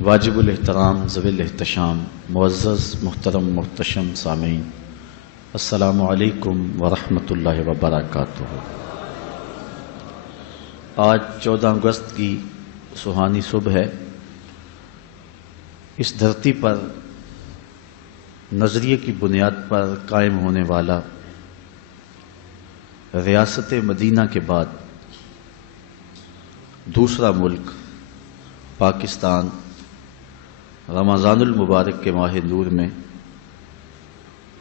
واجب الاحترام ذوی الاحتشام معزز محترم محتشم سامعین، السلام علیکم ورحمۃ اللہ وبرکاتہ۔ آج 14 اگست کی سہانی صبح ہے۔ اس دھرتی پر نظریے کی بنیاد پر قائم ہونے والا ریاست مدینہ کے بعد دوسرا ملک پاکستان رمضان المبارک کے ماہ نور میں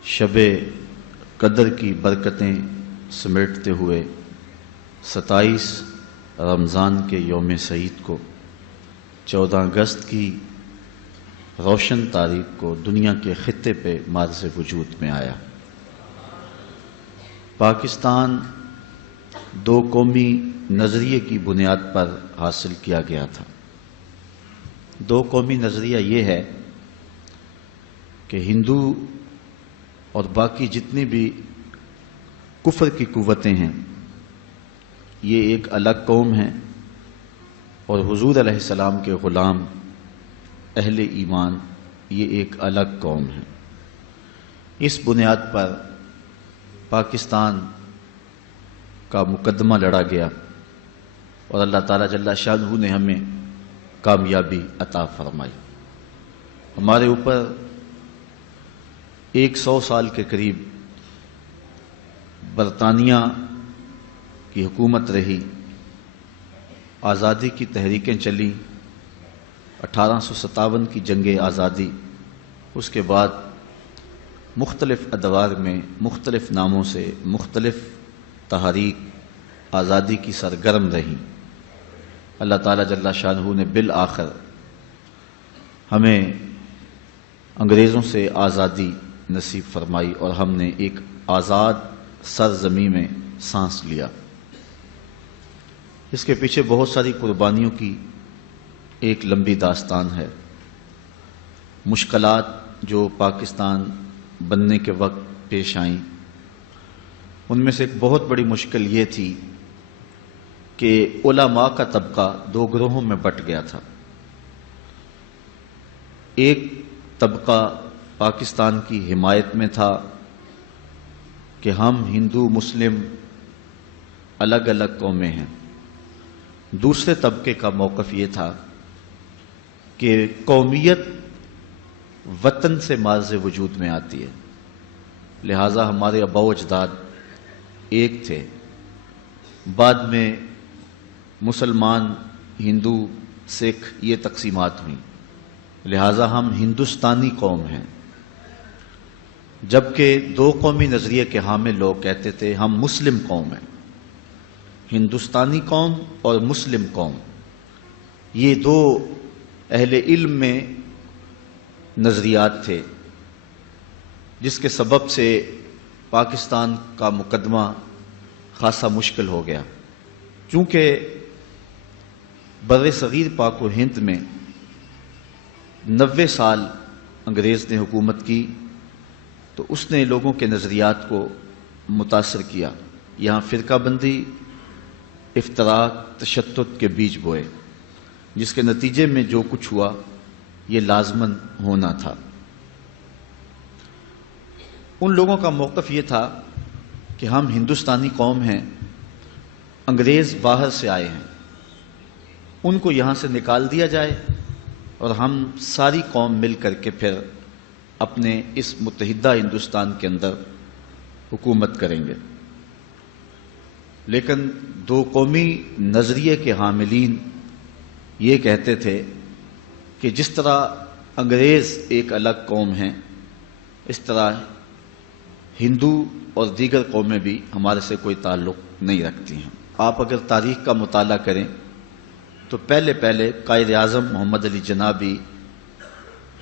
شب قدر کی برکتیں سمیٹتے ہوئے 27 رمضان کے یوم سعید کو 14 اگست کی روشن تاریخ کو دنیا کے خطے پہ معرض وجود میں آیا۔ پاکستان دو قومی نظریے کی بنیاد پر حاصل کیا گیا تھا۔ دو قومی نظریہ یہ ہے کہ ہندو اور باقی جتنی بھی کفر کی قوتیں ہیں یہ ایک الگ قوم ہیں، اور حضور علیہ السلام کے غلام اہل ایمان یہ ایک الگ قوم ہے۔ اس بنیاد پر پاکستان کا مقدمہ لڑا گیا اور اللہ تعالیٰ جل شانہ نے ہمیں کامیابی عطا فرمائی۔ ہمارے اوپر 100 سال کے قریب برطانیہ کی حکومت رہی، آزادی کی تحریکیں چلیں، 1857 کی جنگ آزادی، اس کے بعد مختلف ادوار میں مختلف ناموں سے مختلف تحریک آزادی کی سرگرم رہیں۔ اللہ تعالیٰ جل شانہ نے بالآخر ہمیں انگریزوں سے آزادی نصیب فرمائی اور ہم نے ایک آزاد سرزمین میں سانس لیا۔ اس کے پیچھے بہت ساری قربانیوں کی ایک لمبی داستان ہے۔ مشکلات جو پاکستان بننے کے وقت پیش آئیں، ان میں سے ایک بہت بڑی مشکل یہ تھی کہ علماء کا طبقہ دو گروہوں میں بٹ گیا تھا۔ ایک طبقہ پاکستان کی حمایت میں تھا کہ ہم ہندو مسلم الگ الگ قومیں ہیں۔ دوسرے طبقے کا موقف یہ تھا کہ قومیت وطن سے معرض وجود میں آتی ہے، لہٰذا ہمارے آباء و اجداد ایک تھے۔ بعد میں مسلمان، ہندو، سکھ یہ تقسیمات ہوئیں، لہٰذا ہم ہندوستانی قوم ہیں، جبکہ دو قومی نظریے کے حامل لوگ کہتے تھے ہم مسلم قوم ہیں۔ ہندوستانی قوم اور مسلم قوم یہ دو اہل علم میں نظریات تھے، جس کے سبب سے پاکستان کا مقدمہ خاصا مشکل ہو گیا۔ چونکہ بر صغیر پاک و ہند میں 90 سال انگریز نے حکومت کی تو اس نے لوگوں کے نظریات کو متاثر کیا۔ یہاں فرقہ بندی، افتراق، تشدد کے بیج بوئے، جس کے نتیجے میں جو کچھ ہوا یہ لازماً ہونا تھا۔ ان لوگوں کا موقف یہ تھا کہ ہم ہندوستانی قوم ہیں، انگریز باہر سے آئے ہیں، ان کو یہاں سے نکال دیا جائے اور ہم ساری قوم مل کر کے پھر اپنے اس متحدہ ہندوستان کے اندر حکومت کریں گے۔ لیکن دو قومی نظریے کے حاملین یہ کہتے تھے کہ جس طرح انگریز ایک الگ قوم ہیں، اس طرح ہندو اور دیگر قومیں بھی ہمارے سے کوئی تعلق نہیں رکھتی ہیں۔ آپ اگر تاریخ کا مطالعہ کریں تو پہلے قائد اعظم محمد علی جناح بھی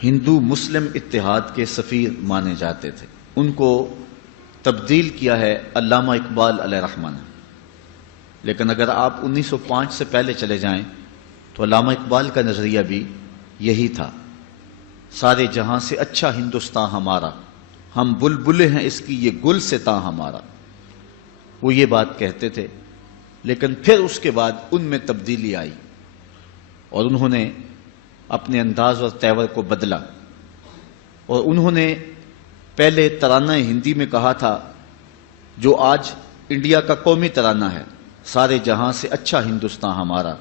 ہندو مسلم اتحاد کے سفیر مانے جاتے تھے۔ ان کو تبدیل کیا ہے علامہ اقبال علیہ رحمہ نے۔ لیکن اگر آپ 1905 سے پہلے چلے جائیں تو علامہ اقبال کا نظریہ بھی یہی تھا، سارے جہاں سے اچھا ہندوستان ہمارا، ہم بلبلے ہیں اس کی یہ گل سے تا ہمارا۔ وہ یہ بات کہتے تھے، لیکن پھر اس کے بعد ان میں تبدیلی آئی اور انہوں نے اپنے انداز اور تیور کو بدلا، اور انہوں نے پہلے ترانہ ہندی میں کہا تھا جو آج انڈیا کا قومی ترانہ ہے، سارے جہاں سے اچھا ہندوستان ہمارا،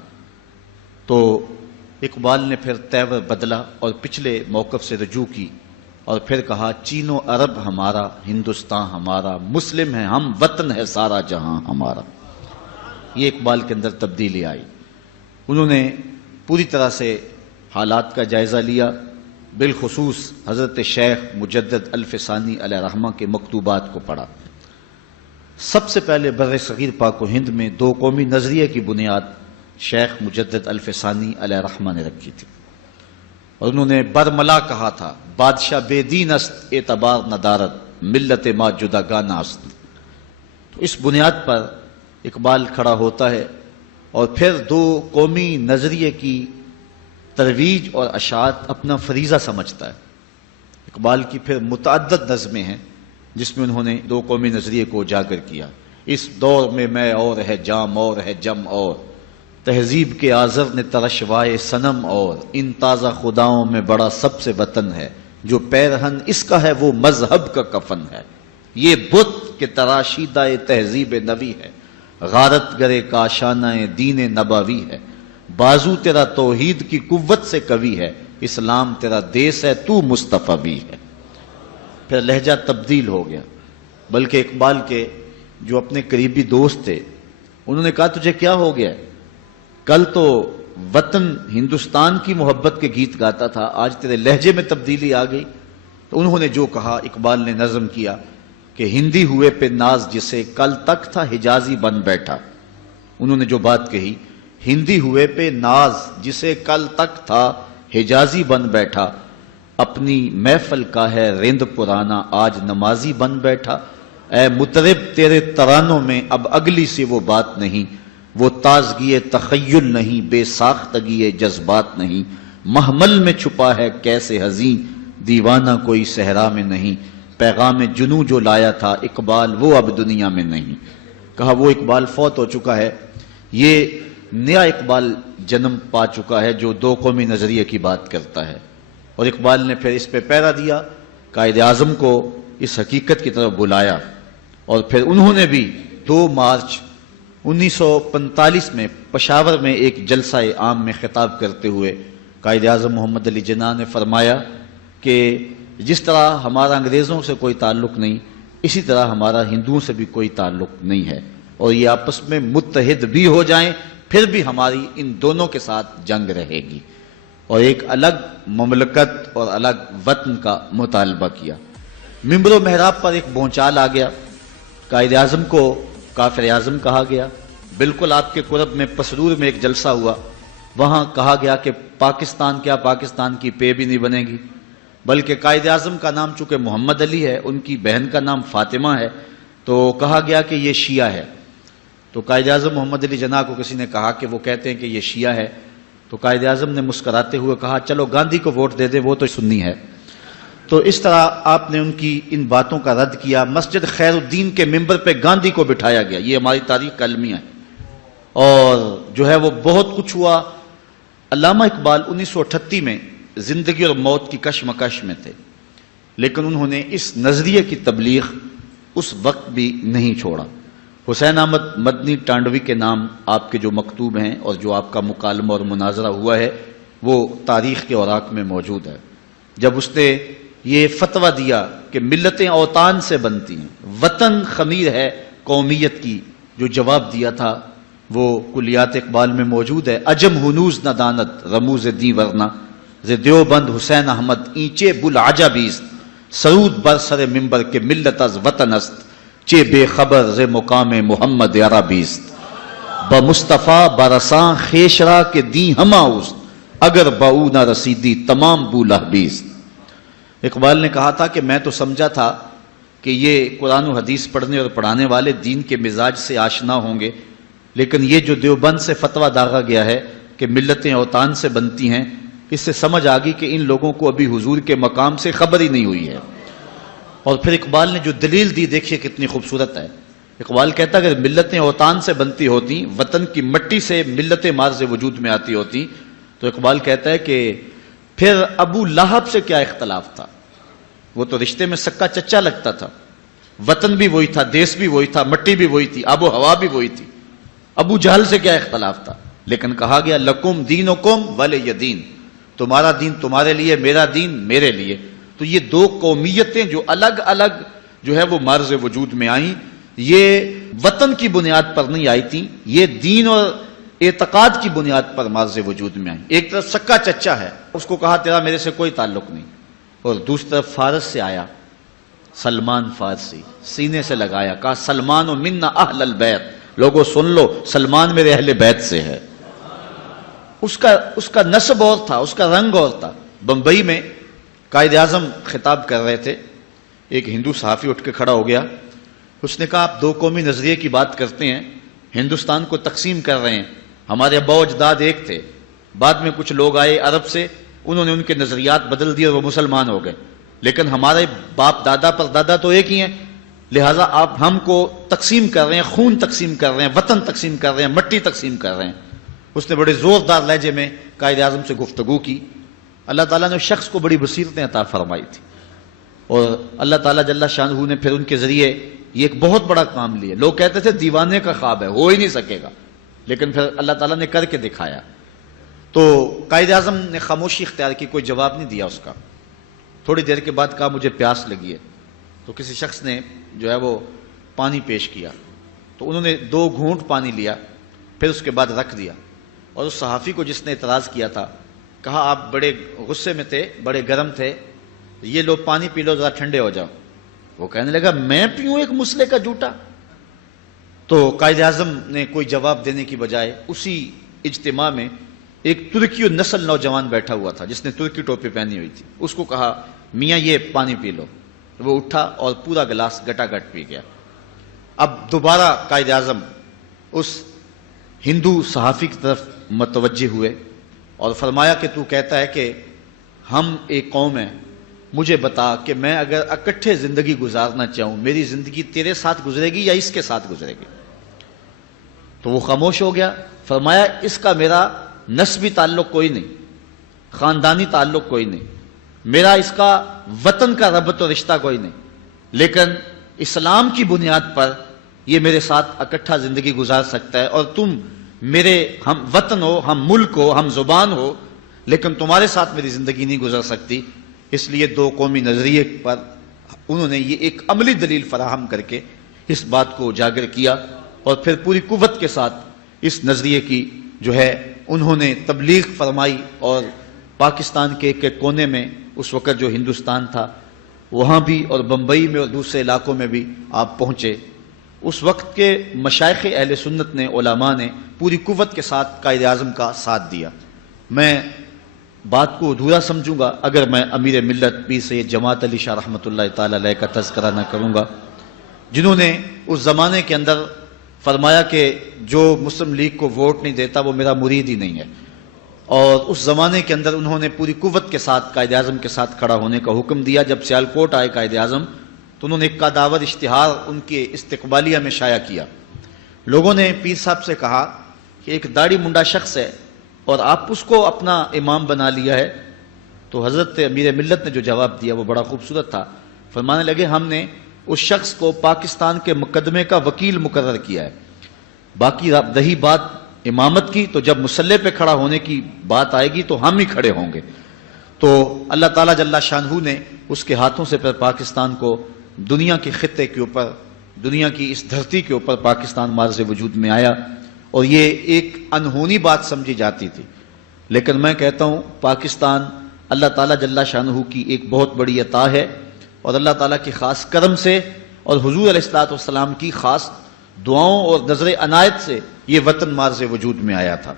تو اقبال نے پھر تیور بدلا اور پچھلے موقف سے رجوع کی اور پھر کہا چین و عرب ہمارا، ہندوستان ہمارا، مسلم ہیں ہم، وطن ہے سارا جہاں ہمارا۔ یہ اقبال کے اندر تبدیلی آئی۔ انہوں نے پوری طرح سے حالات کا جائزہ لیا، بالخصوص حضرت شیخ مجدد الفسانی علیہ رحمہ کے مکتوبات کو پڑھا۔ سب سے پہلے بر صغیر پاک و ہند میں دو قومی نظریے کی بنیاد شیخ مجدد الفسانی علیہ رحمہ نے رکھی تھی، اور انہوں نے برملا کہا تھا بادشاہ بے دین است اعتبار ندارت، ملت ما جداگانہ است۔ تو اس بنیاد پر اقبال کھڑا ہوتا ہے اور پھر دو قومی نظریے کی ترویج اور اشاعت اپنا فریضہ سمجھتا ہے۔ اقبال کی پھر متعدد نظمیں ہیں جس میں انہوں نے دو قومی نظریے کو اجاگر کیا۔ اس دور میں اور ہے جام اور ہے جم اور، تہذیب کے آزر نے ترشوائے صنم اور، ان تازہ خداؤں میں بڑا سب سے وطن ہے، جو پیرہن اس کا ہے وہ مذہب کا کفن ہے، یہ بت کے تراشیدہ تہذیب نبی ہے، غارت گرے کاشانہ دین نبوی ہے، بازو تیرا توحید کی قوت سے قوی ہے، اسلام تیرا دیس ہے تو مصطفی بھی ہے۔ پھر لہجہ تبدیل ہو گیا، بلکہ اقبال کے جو اپنے قریبی دوست تھے انہوں نے کہا تجھے کیا ہو گیا، کل تو وطن ہندوستان کی محبت کے گیت گاتا تھا، آج تیرے لہجے میں تبدیلی آ گئی۔ تو انہوں نے جو کہا اقبال نے نظم کیا کہ ہندی ہوئے پہ ناز جسے کل تک تھا حجازی بن بیٹھا۔ انہوں نے جو بات کہی، ہندی ہوئے پہ ناز جسے کل تک تھا حجازی بن بیٹھا، اپنی محفل کا ہے رند پرانا آج نمازی بن بیٹھا، اے مطرب تیرے ترانوں میں اب اگلی سی وہ بات نہیں، وہ تازگی تخیل نہیں، بے ساختگی جذبات نہیں، محمل میں چھپا ہے کیسے حزین، دیوانہ کوئی صحرا میں نہیں، پیغام جنوں جو لایا تھا اقبال وہ اب دنیا میں نہیں۔ کہا وہ اقبال فوت ہو چکا ہے، یہ نیا اقبال جنم پا چکا ہے جو دو قومی نظریے کی بات کرتا ہے۔ اور اقبال نے پھر اس پہ پیرا دیا، قائد اعظم کو اس حقیقت کی طرف بلایا، اور پھر انہوں نے بھی 2 مارچ 1945 میں پشاور میں ایک جلسہ عام میں خطاب کرتے ہوئے قائد اعظم محمد علی جناح نے فرمایا کہ جس طرح ہمارا انگریزوں سے کوئی تعلق نہیں، اسی طرح ہمارا ہندوؤں سے بھی کوئی تعلق نہیں ہے، اور یہ آپس میں متحد بھی ہو جائیں پھر بھی ہماری ان دونوں کے ساتھ جنگ رہے گی، اور ایک الگ مملکت اور الگ وطن کا مطالبہ کیا۔ ممبر و محراب پر ایک بھونچال آ گیا، قائد اعظم کو کافر اعظم کہا گیا، بالکل آپ کے قرب میں پسرور میں ایک جلسہ ہوا، وہاں کہا گیا کہ پاکستان کیا پاکستان کی پے بھی نہیں بنے گی، بلکہ قائد اعظم کا نام چونکہ محمد علی ہے، ان کی بہن کا نام فاطمہ ہے، تو کہا گیا کہ یہ شیعہ ہے۔ تو قائد اعظم محمد علی جناح کو کسی نے کہا کہ وہ کہتے ہیں کہ یہ شیعہ ہے، تو قائد اعظم نے مسکراتے ہوئے کہا چلو گاندھی کو ووٹ دے دے، وہ تو سنی ہے۔ تو اس طرح آپ نے ان کی ان باتوں کا رد کیا۔ مسجد خیر الدین کے ممبر پہ گاندھی کو بٹھایا گیا، یہ ہماری تاریخ کا المیہ ہے، اور جو ہے وہ بہت کچھ ہوا۔ علامہ اقبال 1938 میں زندگی اور موت کی کشمکش میں تھے، لیکن انہوں نے اس نظریے کی تبلیغ اس وقت بھی نہیں چھوڑا۔ حسین احمد مدنی ٹانڈوی کے نام آپ کے جو مکتوب ہیں اور جو آپ کا مکالمہ اور مناظرہ ہوا ہے وہ تاریخ کے اوراق میں موجود ہے۔ جب اس نے یہ فتویٰ دیا کہ ملتیں اوطان سے بنتی ہیں، وطن خمیر ہے قومیت کی، جو جواب دیا تھا وہ کلیات اقبال میں موجود ہے۔ عجم ہنوز نہ دانت رموز دی ورنہ، ز دیوبند حسین احمد اینچے بلعجا بیست، سرود بر سر ممبر کے ملت از وطن است، چے بے خبر ز مقام محمد عربیست، بمصطفیٰ برساں خیشرا کے دی ہما اوست، اگر باؤ نہ رسیدی تمام بولہ بیست۔ اقبال نے کہا تھا کہ میں تو سمجھا تھا کہ یہ قرآن و حدیث پڑھنے اور پڑھانے والے دین کے مزاج سے آشنا ہوں گے، لیکن یہ جو دیوبند سے فتویٰ داغا گیا ہے کہ ملتیں اوطان سے بنتی ہیں، اس سے سمجھ آ گئی کہ ان لوگوں کو ابھی حضور کے مقام سے خبر ہی نہیں ہوئی ہے۔ اور پھر اقبال نے جو دلیل دی دیکھیے کتنی خوبصورت ہے۔ اقبال کہتا ہے اگر ملتیں اوطان سے بنتی ہوتی، وطن کی مٹی سے ملتیں مارز وجود میں آتی ہوتی، تو اقبال کہتا ہے کہ پھر ابو لہب سے کیا اختلاف تھا؟ وہ تو رشتے میں سکا چچا لگتا تھا، وطن بھی وہی تھا، دیس بھی وہی تھا، مٹی بھی وہی تھی، آب و ہوا بھی وہی تھی۔ ابو جہل سے کیا اختلاف تھا؟ لیکن کہا گیا لکم دینکم ولی دین، تمہارا دین تمہارے لیے، میرا دین میرے لیے۔ تو یہ دو قومیتیں جو الگ الگ جو ہے وہ مرز وجود میں آئیں، یہ وطن کی بنیاد پر نہیں آئی تھیں، یہ دین اور اعتقاد کی بنیاد پر مرز وجود میں آئیں۔ ایک طرف سکا چچا ہے، اس کو کہا تیرا میرے سے کوئی تعلق نہیں، اور دوسری طرف فارس سے آیا سلمان فارسی، سینے سے لگایا، کہا سلمان و منا اہل البیت، لوگوں سن لو سلمان میرے اہل بیت سے ہے۔ اس کا نسب اور تھا، اس کا رنگ اور تھا۔ بمبئی میں قائد اعظم خطاب کر رہے تھے، ایک ہندو صحافی اٹھ کے کھڑا ہو گیا، اس نے کہا آپ دو قومی نظریے کی بات کرتے ہیں، ہندوستان کو تقسیم کر رہے ہیں، ہمارے ابا و اجداد ایک تھے، بعد میں کچھ لوگ آئے عرب سے، انہوں نے ان کے نظریات بدل دیے اور وہ مسلمان ہو گئے، لیکن ہمارے باپ دادا پر دادا تو ایک ہی ہیں، لہٰذا آپ ہم کو تقسیم کر رہے ہیں، خون تقسیم کر رہے ہیں، وطن تقسیم کر رہے ہیں، مٹی تقسیم کر رہے ہیں۔ اس نے بڑے زوردار لہجے میں قائد اعظم سے گفتگو کی۔ اللہ تعالیٰ نے شخص کو بڑی بصیرتیں عطا فرمائی تھی، اور اللہ تعالیٰ جل شانہ نے پھر ان کے ذریعے یہ ایک بہت بڑا کام لیا۔ لوگ کہتے تھے دیوانے کا خواب ہے، ہو ہی نہیں سکے گا، لیکن پھر اللہ تعالیٰ نے کر کے دکھایا۔ تو قائد اعظم نے خاموشی اختیار کی، کوئی جواب نہیں دیا اس کا۔ تھوڑی دیر کے بعد کہا مجھے پیاس لگی ہے، تو کسی شخص نے جو ہے وہ پانی پیش کیا، تو انہوں نے 2 گھونٹ پانی لیا، پھر اس کے بعد رکھ دیا، اور اس صحافی کو جس نے اعتراض کیا تھا کہا آپ بڑے غصے میں تھے، بڑے گرم تھے، یہ لو پانی پی لو ذرا ٹھنڈے ہو جاؤ۔ وہ کہنے لگا میں پیوں ایک مسئلے کا جھوٹا؟ تو قائد اعظم نے کوئی جواب دینے کی بجائے اسی اجتماع میں ایک ترکی نسل نوجوان بیٹھا ہوا تھا جس نے ترکی ٹوپی پہنی ہوئی تھی، اس کو کہا میاں یہ پانی پی لو۔ وہ اٹھا اور پورا گلاس گٹا گٹ پی گیا۔ اب دوبارہ قائد اعظم اس ہندو صحافی کی طرف متوجہ ہوئے اور فرمایا کہ تو کہتا ہے کہ ہم ایک قوم ہیں، مجھے بتا کہ میں اگر اکٹھے زندگی گزارنا چاہوں، میری زندگی تیرے ساتھ گزرے گی یا اس کے ساتھ گزرے گی؟ تو وہ خاموش ہو گیا۔ فرمایا اس کا میرا نسبی تعلق کوئی نہیں، خاندانی تعلق کوئی نہیں، میرا اس کا وطن کا ربط و رشتہ کوئی نہیں، لیکن اسلام کی بنیاد پر یہ میرے ساتھ اکٹھا زندگی گزار سکتا ہے، اور تم میرے ہم وطن ہو، ہم ملک ہو، ہم زبان ہو، لیکن تمہارے ساتھ میری زندگی نہیں گزر سکتی۔ اس لیے 2 قومی نظریے پر انہوں نے یہ ایک عملی دلیل فراہم کر کے اس بات کو اجاگر کیا، اور پھر پوری قوت کے ساتھ اس نظریے کی جو ہے انہوں نے تبلیغ فرمائی، اور پاکستان کے ایک کونے میں اس وقت جو ہندوستان تھا وہاں بھی، اور بمبئی میں اور دوسرے علاقوں میں بھی آپ پہنچے۔ اس وقت کے مشائخ اہل سنت نے، علماء نے پوری قوت کے ساتھ قائد اعظم کا ساتھ دیا۔ میں بات کو ادھورا سمجھوں گا اگر میں امیر ملت پیر سید جماعت علی شاہ رحمۃ اللہ تعالی علیہ کا تذکرہ نہ کروں گا، جنہوں نے اس زمانے کے اندر فرمایا کہ جو مسلم لیگ کو ووٹ نہیں دیتا وہ میرا مرید ہی نہیں ہے، اور اس زمانے کے اندر انہوں نے پوری قوت کے ساتھ قائد اعظم کے ساتھ کھڑا ہونے کا حکم دیا۔ جب سیالکوٹ آئے قائد اعظم تو انہوں نے ایک قداور اشتہار ان کے استقبالیہ میں شائع کیا۔ لوگوں نے پیر صاحب سے کہا کہ ایک داڑھی منڈا شخص ہے اور آپ اس کو اپنا امام بنا لیا ہے۔ تو حضرت امیر ملت نے جو جواب دیا وہ بڑا خوبصورت تھا۔ فرمانے لگے ہم نے اس شخص کو پاکستان کے مقدمے کا وکیل مقرر کیا ہے، باقی رہی بات امامت کی تو جب مسلح پہ کھڑا ہونے کی بات آئے گی تو ہم ہی کھڑے ہوں گے۔ تو اللہ تعالیٰ جل شانہ نے اس کے ہاتھوں سے پھر پاکستان کو دنیا کے خطے کے اوپر، دنیا کی اس دھرتی کے اوپر پاکستان مارز وجود میں آیا، اور یہ ایک انہونی بات سمجھی جاتی تھی، لیکن میں کہتا ہوں پاکستان اللہ تعالیٰ جل شانہ کی ایک بہت بڑی عطا ہے، اور اللہ تعالیٰ کی خاص کرم سے اور حضور علیہ الصلوۃ والسلام کی خاص دعاؤں اور نظر عنایت سے یہ وطن مارز وجود میں آیا تھا۔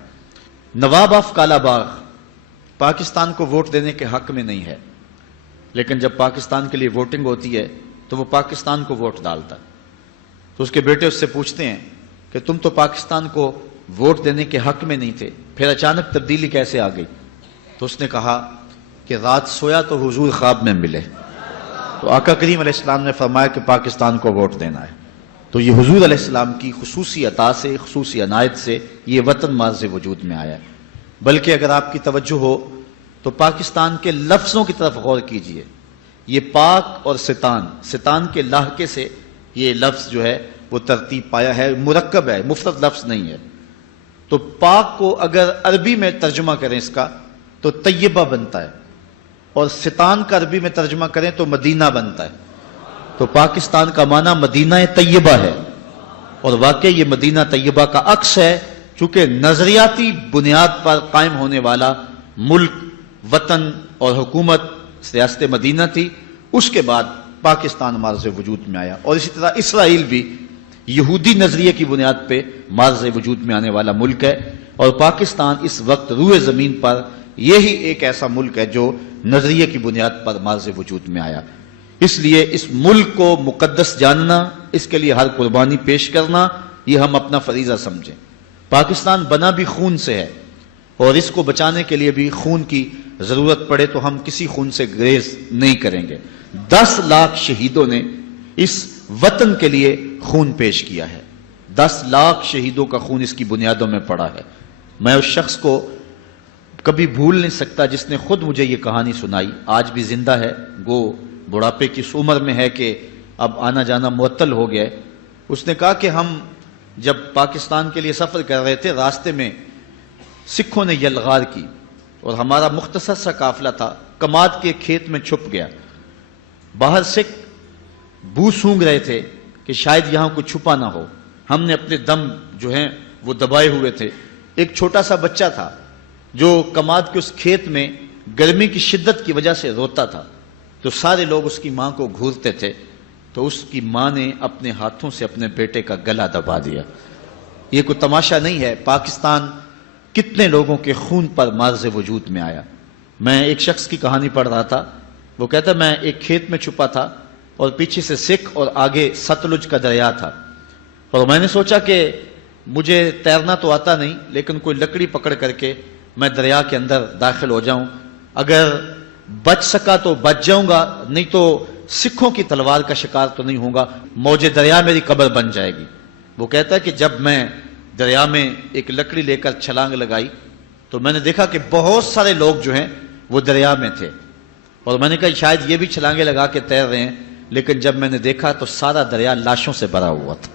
نواب آف کالا باغ پاکستان کو ووٹ دینے کے حق میں نہیں ہے، لیکن جب پاکستان کے لیے ووٹنگ ہوتی ہے تو وہ پاکستان کو ووٹ ڈالتا، تو اس کے بیٹے اس سے پوچھتے ہیں کہ تم تو پاکستان کو ووٹ دینے کے حق میں نہیں تھے، پھر اچانک تبدیلی کیسے آ گئی؟ تو اس نے کہا کہ رات سویا تو حضور خواب میں ملے، تو آقا کریم علیہ السلام نے فرمایا کہ پاکستان کو ووٹ دینا ہے۔ تو یہ حضور علیہ السلام کی خصوصی عطا سے، خصوصی عنایت سے یہ وطن مارز وجود میں آیا ہے۔ بلکہ اگر آپ کی توجہ ہو تو پاکستان کے لفظوں کی طرف غور کیجئے. یہ پاک اور ستان، ستان کے لاحقے سے یہ لفظ جو ہے وہ ترتیب پایا ہے، مرکب ہے، مفرد لفظ نہیں ہے. تو پاک کو اگر عربی میں ترجمہ کریں اس کا تو طیبہ بنتا ہے، اور ستان کا عربی میں ترجمہ کریں تو مدینہ بنتا ہے. تو پاکستان کا معنی مدینہ طیبہ ہے، اور واقعی یہ مدینہ طیبہ کا عکس ہے. چونکہ نظریاتی بنیاد پر قائم ہونے والا ملک، وطن اور حکومت ریاست مدینہ تھی، اس کے بعد پاکستان معرض وجود میں آیا. اور اسی طرح اسرائیل بھی یہودی نظریے کی بنیاد پہ معرض وجود میں آنے والا ملک ہے، اور پاکستان اس وقت روئے زمین پر یہی ایک ایسا ملک ہے جو نظریے کی بنیاد پر معرض وجود میں آیا. اس لیے اس ملک کو مقدس جاننا، اس کے لیے ہر قربانی پیش کرنا، یہ ہم اپنا فریضہ سمجھیں. پاکستان بنا بھی خون سے ہے، اور اس کو بچانے کے لیے بھی خون کی ضرورت پڑے تو ہم کسی خون سے گریز نہیں کریں گے. 10 لاکھ شہیدوں نے اس وطن کے لیے خون پیش کیا ہے. 10 لاکھ شہیدوں کا خون اس کی بنیادوں میں پڑا ہے. میں اس شخص کو کبھی بھول نہیں سکتا جس نے خود مجھے یہ کہانی سنائی. آج بھی زندہ ہے، گو بڑھاپے کی اس عمر میں ہے کہ اب آنا جانا معطل ہو گیا. اس نے کہا کہ ہم جب پاکستان کے لیے سفر کر رہے تھے، راستے میں سکھوں نے یلغار کی، اور ہمارا مختصر سا قافلہ تھا، کماد کے کھیت میں چھپ گیا. باہر سکھ بو سونگ رہے تھے کہ شاید یہاں کوئی چھپا نہ ہو. ہم نے اپنے دم جو ہیں وہ دبائے ہوئے تھے. ایک چھوٹا سا بچہ تھا جو کماد کے اس کھیت میں گرمی کی شدت کی وجہ سے روتا تھا. تو سارے لوگ اس کی ماں کو گھورتے تھے، تو اس کی ماں نے اپنے ہاتھوں سے اپنے بیٹے کا گلا دبا دیا. یہ کوئی تماشا نہیں ہے. پاکستان کتنے لوگوں کے خون پر معرض وجود میں آیا. میں ایک شخص کی کہانی پڑھ رہا تھا. وہ کہتا میں ایک کھیت میں چھپا تھا، اور پیچھے سے سکھ اور آگے ستلج کا دریا تھا. اور میں نے سوچا کہ مجھے تیرنا تو آتا نہیں، لیکن کوئی لکڑی پکڑ کر کے میں دریا کے اندر داخل ہو جاؤں. اگر بچ سکا تو بچ جاؤں گا، نہیں تو سکھوں کی تلوار کا شکار تو نہیں ہوں گا، موج دریا میری قبر بن جائے گی. وہ کہتا ہے کہ جب میں دریا میں ایک لکڑی لے کر چھلانگ لگائی تو میں نے دیکھا کہ بہت سارے لوگ جو ہیں وہ دریا میں تھے. اور میں نے کہا شاید یہ بھی چھلانگیں لگا کے تیر رہے ہیں، لیکن جب میں نے دیکھا تو سارا دریا لاشوں سے بھرا ہوا تھا.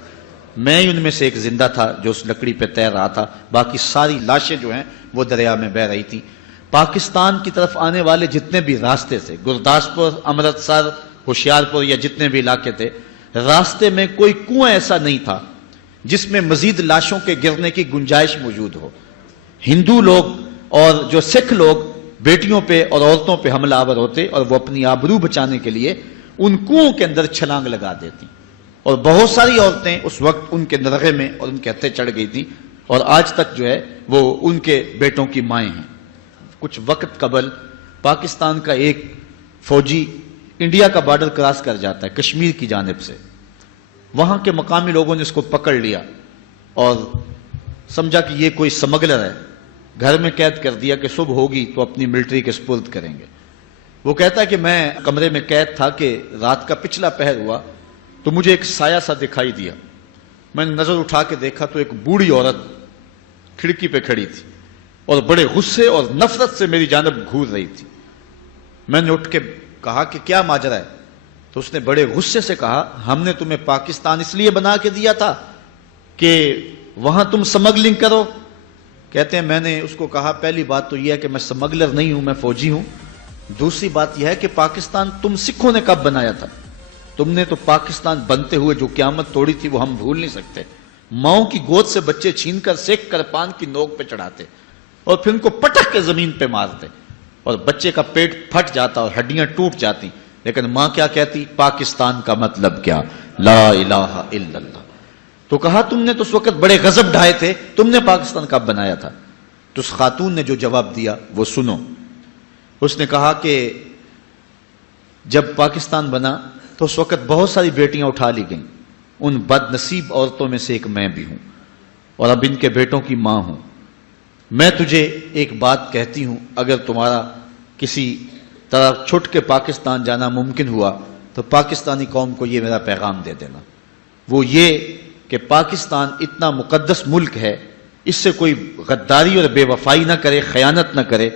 میں ان میں سے ایک زندہ تھا جو اس لکڑی پہ تیر رہا تھا، باقی ساری لاشیں جو ہیں وہ دریا میں بہہ رہی تھیں. پاکستان کی طرف آنے والے جتنے بھی راستے تھے، گرداسپور، امرتسر، ہوشیارپور یا جتنے بھی علاقے تھے، راستے میں کوئی کنواں ایسا نہیں تھا جس میں مزید لاشوں کے گرنے کی گنجائش موجود ہو. ہندو لوگ اور جو سکھ لوگ بیٹیوں پہ اور عورتوں پہ حملہ آور ہوتے، اور وہ اپنی آبرو بچانے کے لیے ان کنووں کے اندر چھلانگ لگا دیتی. اور بہت ساری عورتیں اس وقت ان کے نرغے میں اور ان کے ہتھے چڑھ گئی تھی، اور آج تک جو ہے وہ ان کے بیٹوں کی مائیں ہیں. کچھ وقت قبل پاکستان کا ایک فوجی انڈیا کا بارڈر کراس کر جاتا ہے کشمیر کی جانب سے. وہاں کے مقامی لوگوں نے اس کو پکڑ لیا اور سمجھا کہ یہ کوئی سمگلر ہے. گھر میں قید کر دیا کہ صبح ہوگی تو اپنی ملٹری کے سپرد کریں گے. وہ کہتا ہے کہ میں کمرے میں قید تھا کہ رات کا پچھلا پہر ہوا تو مجھے ایک سایہ سا دکھائی دیا. میں نے نظر اٹھا کے دیکھا تو ایک بوڑھی عورت کھڑکی پہ کھڑی تھی اور بڑے غصے اور نفرت سے میری جانب گھور رہی تھی. میں نے اٹھ کے کہا کہ کیا ماجرا ہے؟ تو اس نے بڑے غصے سے کہا ہم نے تمہیں پاکستان اس لیے بنا کے دیا تھا کہ وہاں تم سمگلنگ کرو. کہتے ہیں میں نے اس کو کہا پہلی بات تو یہ ہے کہ میں سمگلر نہیں ہوں، میں فوجی ہوں. دوسری بات یہ ہے کہ پاکستان تم سکھوں نے کب بنایا تھا؟ تم نے تو پاکستان بنتے ہوئے جو قیامت توڑی تھی وہ ہم بھول نہیں سکتے. ماؤں کی گود سے بچے چھین کر سیک کر پان کی نوک پہ چڑھاتے اور پھر ان کو پٹک کے زمین پہ مارتے اور بچے کا پیٹ پھٹ جاتا اور ہڈیاں ٹوٹ جاتی. لیکن ماں کیا کہتی؟ پاکستان کا مطلب کیا؟ لا الہ الا اللہ. تو کہا تم نے تو اس وقت بڑے غضب ڈھائے تھے، تم نے پاکستان کب بنایا تھا؟ تو اس خاتون نے جو جواب دیا وہ سنو. اس نے کہا کہ جب پاکستان بنا تو اس وقت بہت ساری بیٹیاں اٹھا لی گئیں. ان بد نصیب عورتوں میں سے ایک میں بھی ہوں اور اب ان کے بیٹوں کی ماں ہوں. میں تجھے ایک بات کہتی ہوں، اگر تمہارا کسی طرح چھٹ کے پاکستان جانا ممکن ہوا تو پاکستانی قوم کو یہ میرا پیغام دے دینا. وہ یہ کہ پاکستان اتنا مقدس ملک ہے، اس سے کوئی غداری اور بے وفائی نہ کرے، خیانت نہ کرے.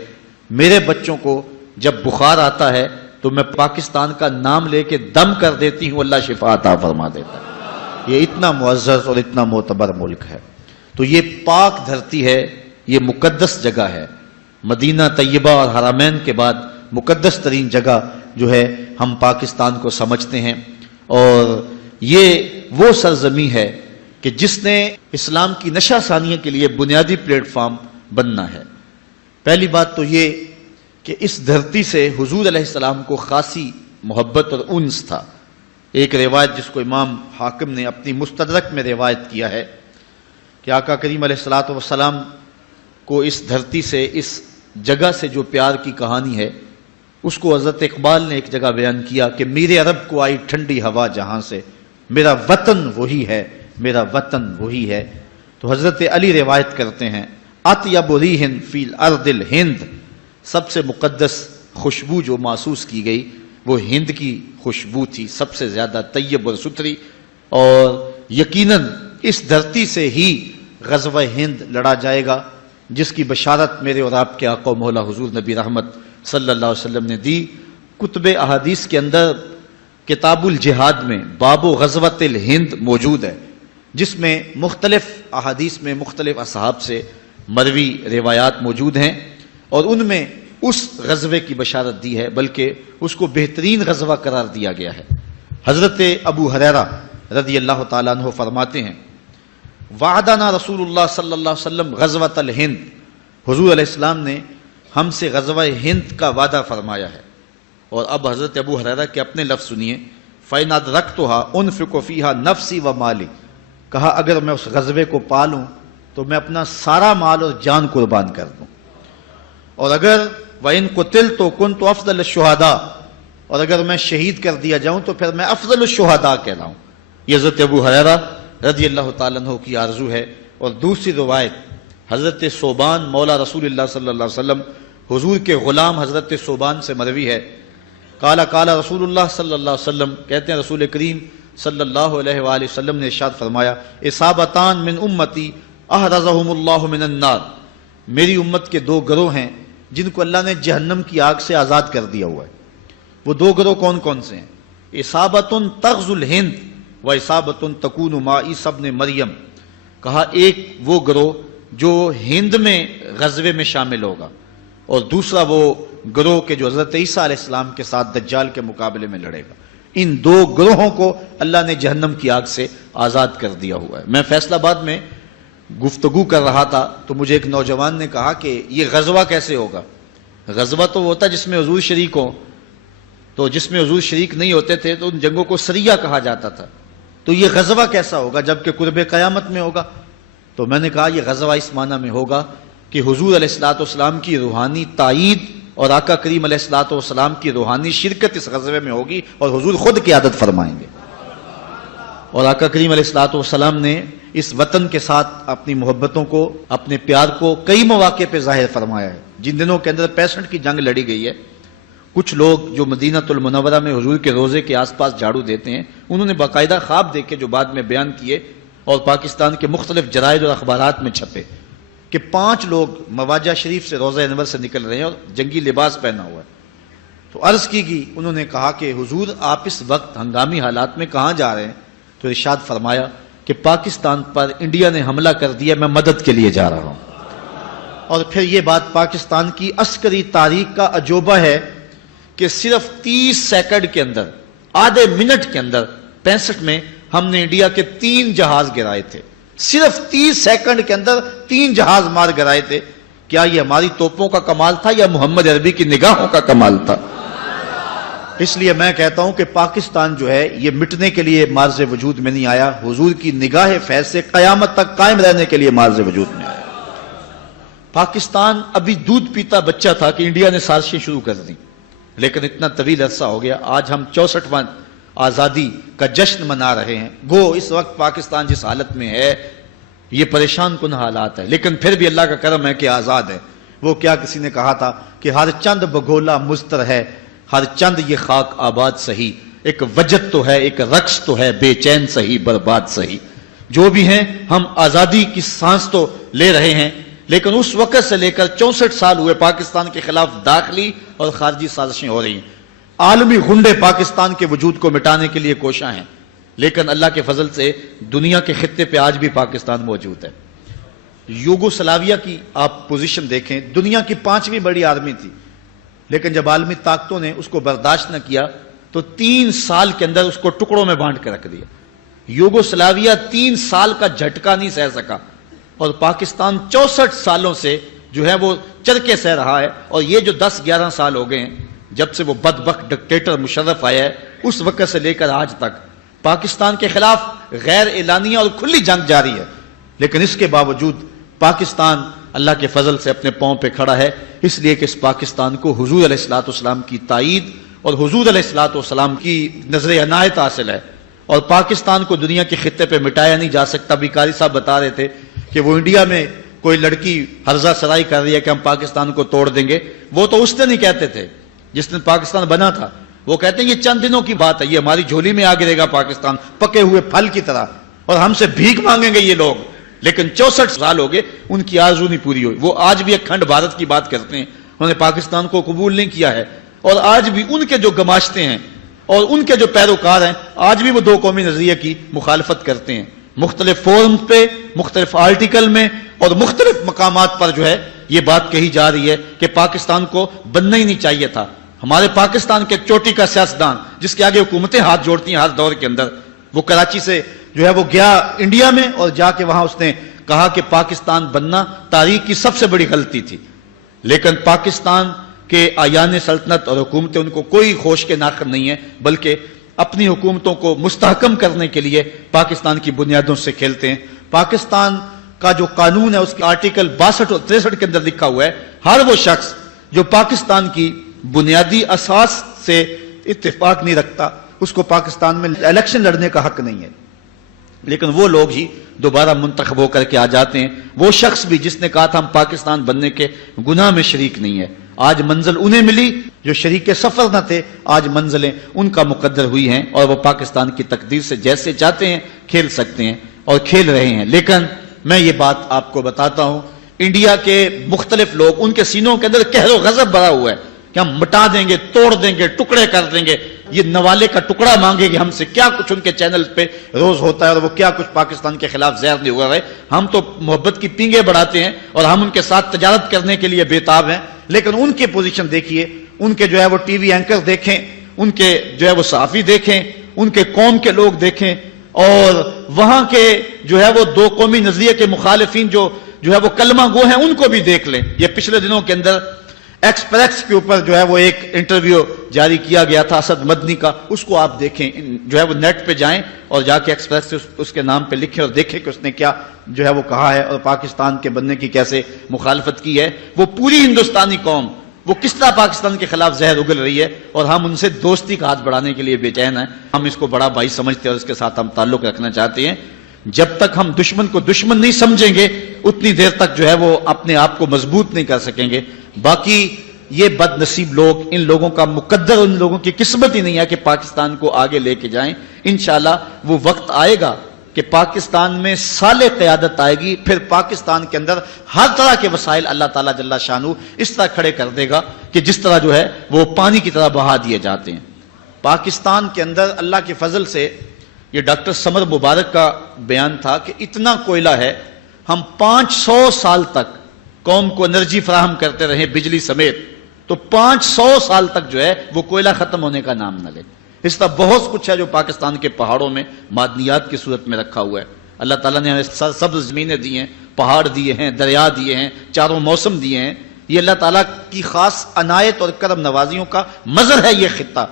میرے بچوں کو جب بخار آتا ہے تو میں پاکستان کا نام لے کے دم کر دیتی ہوں، اللہ شفا عطا فرما دیتا ہے۔ یہ اتنا معزز اور اتنا معتبر ملک ہے۔ تو یہ پاک دھرتی ہے، یہ مقدس جگہ ہے۔ مدینہ طیبہ اور حرمین کے بعد مقدس ترین جگہ جو ہے ہم پاکستان کو سمجھتے ہیں، اور یہ وہ سرزمین ہے کہ جس نے اسلام کی نشہ ثانیہ کے لیے بنیادی پلیٹ فارم بننا ہے۔ پہلی بات تو یہ کہ اس دھرتی سے حضور علیہ السلام کو خاصی محبت اور انس تھا۔ ایک روایت جس کو امام حاکم نے اپنی مستدرک میں روایت کیا ہے کہ آقا کریم علیہ السلام کو اس دھرتی سے، اس جگہ سے جو پیار کی کہانی ہے، اس کو حضرت اقبال نے ایک جگہ بیان کیا کہ میرے عرب کو آئی ٹھنڈی ہوا جہاں سے، میرا وطن وہی ہے، میرا وطن وہی ہے۔ تو حضرت علی روایت کرتے ہیں اطیب ریح فی الارض الہند، سب سے مقدس خوشبو جو محسوس کی گئی وہ ہند کی خوشبو تھی، سب سے زیادہ طیب اور ستھری، اور یقیناً اس دھرتی سے ہی غزوہ ہند لڑا جائے گا، جس کی بشارت میرے اور آپ کے آقا و مولا حضور نبی رحمت صلی اللہ علیہ وسلم نے دی۔ کتب احادیث کے اندر کتاب الجہاد میں باب غزوۃ الہند موجود ہے، جس میں مختلف احادیث میں مختلف اصحاب سے مروی روایات موجود ہیں، اور ان میں اس غزوے کی بشارت دی ہے، بلکہ اس کو بہترین غزوہ قرار دیا گیا ہے۔ حضرت ابو ہریرہ رضی اللہ تعالیٰ عنہ فرماتے ہیں وعدنا رسول اللہ صلی اللہ علیہ وسلم غزوۃ الہند، حضور علیہ السلام نے ہم سے غزوہ ہند کا وعدہ فرمایا ہے۔ اور اب حضرت ابو ہریرہ کے اپنے لفظ سنیے، فَإِنْ أَدْرَكْتُهَا أُنْفِقُ فِيهَا نَفْسِي وَمَالِي، کہا اگر میں اس غزوے کو پالوں تو میں اپنا سارا مال اور جان قربان کر دوں، اور اگر وَإِنْ قُتِلْتُ كُنْتُ أَفْضَلَ الشُّهَدَاء، اور اگر میں شہید کر دیا جاؤں تو پھر میں افضل الشہداء کہلاؤں۔ یہ حضرت ابو ہریرہ رضی اللہ تعالیٰ عنہ کی آرزو ہے۔ اور دوسری روایت حضرت صوبان مولا رسول اللہ صلی اللہ علیہ وسلم، حضور کے غلام حضرت صوبان سے مروی ہے، قال قال رسول اللہ صلی اللہ علیہ وسلم، کہتے ہیں رسول کریم صلی اللہ علیہ وآلہ وسلم نے ارشاد فرمایا اصابتان من امتی احرزہم اللہ من النار، میری امت کے دو گروہ ہیں جن کو اللہ نے جہنم کی آگ سے آزاد کر دیا ہوا ہے۔ وہ دو گروہ کون کون سے ہیں؟ اصابت تغزو الہند و اصابت تکون مع عیسی ابن مریم، کہا ایک وہ گروہ جو ہند میں غزوے میں شامل ہوگا، اور دوسرا وہ گروہ کے جو حضرت عیسیٰ علیہ السلام کے ساتھ دجال کے مقابلے میں لڑے گا۔ ان دو گروہوں کو اللہ نے جہنم کی آگ سے آزاد کر دیا ہوا ہے۔ میں فیصل آباد میں گفتگو کر رہا تھا تو مجھے ایک نوجوان نے کہا کہ یہ غزوہ کیسے ہوگا؟ غزوہ تو ہوتا جس میں حضور شریک ہوں، تو جس میں حضور شریک نہیں ہوتے تھے تو ان جنگوں کو سریہ کہا جاتا تھا، تو یہ غزوہ کیسا ہوگا جبکہ قرب قیامت میں ہوگا؟ تو میں نے کہا یہ غزوہ اس معنی میں ہوگا کہ حضور علیہ الصلوۃ والسلام کی روحانی تائید اور آقا کریم علیہ الصلوۃ والسلام کی روحانی شرکت اس غزوے میں ہوگی، اور حضور خود قیادت فرمائیں گے۔ اور آقا کریم علیہ الصلوۃ والسلام نے اس وطن کے ساتھ اپنی محبتوں کو، اپنے پیار کو کئی مواقع پہ ظاہر فرمایا ہے۔ جن دنوں کے اندر 65 کی جنگ لڑی گئی ہے، کچھ لوگ جو مدینہ المنورہ میں حضور کے روضے کے آس پاس جھاڑو دیتے ہیں، انہوں نے باقاعدہ خواب دیکھے جو بعد میں بیان کیے اور پاکستان کے مختلف جرائد اور اخبارات میں چھپے کہ 5 لوگ مواجہ شریف سے روضہ انور سے نکل رہے ہیں اور جنگی لباس پہنا ہوا ہے۔ تو عرض کی گئی، انہوں نے کہا کہ حضور آپ اس وقت ہنگامی حالات میں کہاں جا رہے ہیں؟ تو ارشاد فرمایا کہ پاکستان پر انڈیا نے حملہ کر دیا، میں مدد کے لیے جا رہا ہوں۔ اور پھر یہ بات پاکستان کی عسکری تاریخ کا عجوبہ ہے کہ صرف 30 سیکنڈ کے اندر، آدھے منٹ کے اندر 65 میں ہم نے انڈیا کے 3 جہاز گرائے تھے۔ صرف 30 سیکنڈ کے اندر 3 جہاز مار گرائے تھے۔ کیا یہ ہماری توپوں کا کمال تھا یا محمد عربی کی نگاہوں کا کمال تھا؟ اس لیے میں کہتا ہوں کہ پاکستان جو ہے یہ مٹنے کے لیے مارز وجود میں نہیں آیا، حضور کی نگاہ فیض سے قیامت تک قائم رہنے کے لیے مارز وجود میں آیا۔ پاکستان ابھی دودھ پیتا بچہ تھا کہ انڈیا نے سازشیں شروع کر دی، لیکن اتنا طویل عرصہ ہو گیا، آج ہم 64واں آزادی کا جشن منا رہے ہیں۔ گو اس وقت پاکستان جس حالت میں ہے یہ پریشان کن حالات ہے، لیکن پھر بھی اللہ کا کرم ہے کہ آزاد ہے۔ وہ کیا کسی نے کہا تھا کہ ہر چند بگولا مستر ہے، ہر چند یہ خاک آباد سہی، ایک وجد تو ہے، ایک رقص تو ہے، بے چین سہی برباد سہی۔ جو بھی ہیں ہم آزادی کی سانس تو لے رہے ہیں، لیکن اس وقت سے لے کر 64 سال ہوئے پاکستان کے خلاف داخلی اور خارجی سازشیں ہو رہی ہیں. عالمی غنڈے پاکستان کے وجود کو مٹانے کے لیے کوشاں ہیں، لیکن اللہ کے فضل سے دنیا کے خطے پہ آج بھی پاکستان موجود ہے. یوگوسلاویہ کی آپ پوزیشن دیکھیں، دنیا کی 5ویں بڑی آرمی تھی، لیکن جب عالمی طاقتوں نے اس کو برداشت نہ کیا تو 3 سال کے اندر اس کو ٹکڑوں میں بانٹ کے رکھ دیا. یوگوسلاویہ 3 سال کا جھٹکا نہیں سہ سکا، اور پاکستان 64 سالوں سے جو ہے وہ چرکے سہ رہا ہے. اور یہ جو 10-11 سال ہو گئے ہیں جب سے وہ بدبخت ڈکٹیٹر مشرف آیا ہے، اس وقت سے لے کر آج تک پاکستان کے خلاف غیر اعلانیہ اور کھلی جنگ جاری ہے. لیکن اس کے باوجود پاکستان اللہ کے فضل سے اپنے پاؤں پہ کھڑا ہے، اس لیے کہ اس پاکستان کو حضور علیہ الصلوۃ والسلام کی تائید اور حضور علیہ الصلوۃ والسلام کی نظر عنایت حاصل ہے. اور پاکستان کو دنیا کے خطے پہ مٹایا نہیں جا سکتا. بیکاری صاحب بتا رہے تھے کہ وہ انڈیا میں کوئی لڑکی ہرزہ سرائی کر رہی ہے کہ ہم پاکستان کو توڑ دیں گے. وہ تو اس دن ہی کہتے تھے جس دن پاکستان بنا تھا. وہ کہتے ہیں یہ چند دنوں کی بات ہے، یہ ہماری جھولی میں آ گرے گا پاکستان پکے ہوئے پھل کی طرح، اور ہم سے بھیک مانگیں گے یہ لوگ. لیکن 64 سال ہو گئے، ان کی آرزو نہیں پوری ہوئی. وہ آج بھی اکھنڈ بھارت کی بات کرتے ہیں، انہوں نے پاکستان کو قبول نہیں کیا ہے. اور آج بھی ان کے جو گماشتے ہیں اور ان کے جو پیروکار ہیں، آج بھی وہ 2 قومی نظریے کی مخالفت کرتے ہیں. مختلف فورم پہ، مختلف آرٹیکل میں اور مختلف مقامات پر جو ہے یہ بات کہی جا رہی ہے کہ پاکستان کو بننا ہی نہیں چاہیے تھا. ہمارے پاکستان کے چوٹی کا سیاستدان جس کے آگے حکومتیں ہاتھ جوڑتی ہیں ہر دور کے اندر، وہ کراچی سے جو ہے وہ گیا انڈیا میں، اور جا کے وہاں اس نے کہا کہ پاکستان بننا تاریخ کی سب سے بڑی غلطی تھی. لیکن پاکستان کے آیان سلطنت اور حکومتیں ان کو کوئی ہوش کے ناخن نہیں ہیں، بلکہ اپنی حکومتوں کو مستحکم کرنے کے لیے پاکستان کی بنیادوں سے کھیلتے ہیں. پاکستان کا جو قانون ہے اس کے آرٹیکل 62 اور 63 کے اندر لکھا ہوا ہے ہر وہ شخص جو پاکستان کی بنیادی اساس سے اتفاق نہیں رکھتا اس کو پاکستان میں الیکشن لڑنے کا حق نہیں ہے. لیکن وہ لوگ ہی دوبارہ منتخب ہو کر کے آ جاتے ہیں. وہ شخص بھی جس نے کہا تھا ہم پاکستان بننے کے گناہ میں شریک نہیں ہے، آج منزل انہیں ملی جو شریک سفر نہ تھے. آج منزلیں ان کا مقدر ہوئی ہیں اور وہ پاکستان کی تقدیر سے جیسے چاہتے ہیں کھیل سکتے ہیں اور کھیل رہے ہیں. لیکن میں یہ بات آپ کو بتاتا ہوں، انڈیا کے مختلف لوگ، ان کے سینوں کے اندر قہر و غضب بھرا ہوا ہے کہ ہم مٹا دیں گے، توڑ دیں گے، ٹکڑے کر دیں گے. یہ نوالے کا ٹکڑا مانگے گی ہم سے. کیا کچھ ان کے چینل پہ روز ہوتا ہے اور وہ کیا کچھ پاکستان کے خلاف زہر نہیں ہوا ہے. ہم تو محبت کی پینگیں بڑھاتے ہیں اور ہم ان کے ساتھ تجارت کرنے کے لیے بےتاب ہیں. لیکن ان کی پوزیشن دیکھیے، ان کے جو ہے وہ ٹی وی اینکر دیکھیں، ان کے جو ہے وہ صحافی دیکھیں، ان کے قوم کے لوگ دیکھیں، اور وہاں کے جو ہے وہ 2 قومی نظریے کے مخالفین جو ہے وہ کلمہ گو ہیں ان کو بھی دیکھ لیں. یہ پچھلے دنوں کے اندر ایکسپریس کے اوپر جو ہے وہ ایک انٹرویو جاری کیا گیا تھا اسد مدنی کا، اس کو آپ دیکھیں. جو ہے وہ نیٹ پہ جائیں اور جا کے ایکسپریس سے اس کے نام پہ لکھیں اور دیکھیں کہ اس نے کیا جو ہے وہ کہا ہے اور پاکستان کے بننے کی کیسے مخالفت کی ہے. وہ پوری ہندوستانی قوم وہ کس طرح پاکستان کے خلاف زہر اگل رہی ہے، اور ہم ان سے دوستی کا ہاتھ بڑھانے کے لیے بے چین ہیں. ہم اس کو بڑا بھائی سمجھتے ہیں اور اس کے ساتھ ہم تعلق رکھنا چاہتے ہیں. جب تک ہم دشمن کو دشمن نہیں سمجھیں گے اتنی دیر تک جو ہے وہ اپنے آپ کو مضبوط نہیں کر سکیں گے. باقی یہ بد نصیب لوگ، ان لوگوں کا مقدر، ان لوگوں کی قسمت ہی نہیں ہے کہ پاکستان کو آگے لے کے جائیں. انشاءاللہ وہ وقت آئے گا کہ پاکستان میں صالح قیادت آئے گی، پھر پاکستان کے اندر ہر طرح کے وسائل اللہ تعالیٰ جل شانہ اس طرح کھڑے کر دے گا کہ جس طرح جو ہے وہ پانی کی طرح بہا دیے جاتے ہیں. پاکستان کے اندر اللہ کے فضل سے، یہ ڈاکٹر سمر مبارک کا بیان تھا کہ اتنا کوئلہ ہے، ہم 500 سال تک قوم کو انرجی فراہم کرتے رہے بجلی سمیت، تو 500 سال تک جو ہے وہ کوئلہ ختم ہونے کا نام نہ لے. اس طرح بہت کچھ ہے جو پاکستان کے پہاڑوں میں معدنیات کی صورت میں رکھا ہوا ہے. اللہ تعالیٰ نے ہمیں سبز زمینیں دی ہیں، پہاڑ دیے ہیں، دریا دیے ہیں، چاروں موسم دیے ہیں. یہ اللہ تعالیٰ کی خاص عنایت اور کرم نوازیوں کا مظہر ہے یہ خطہ،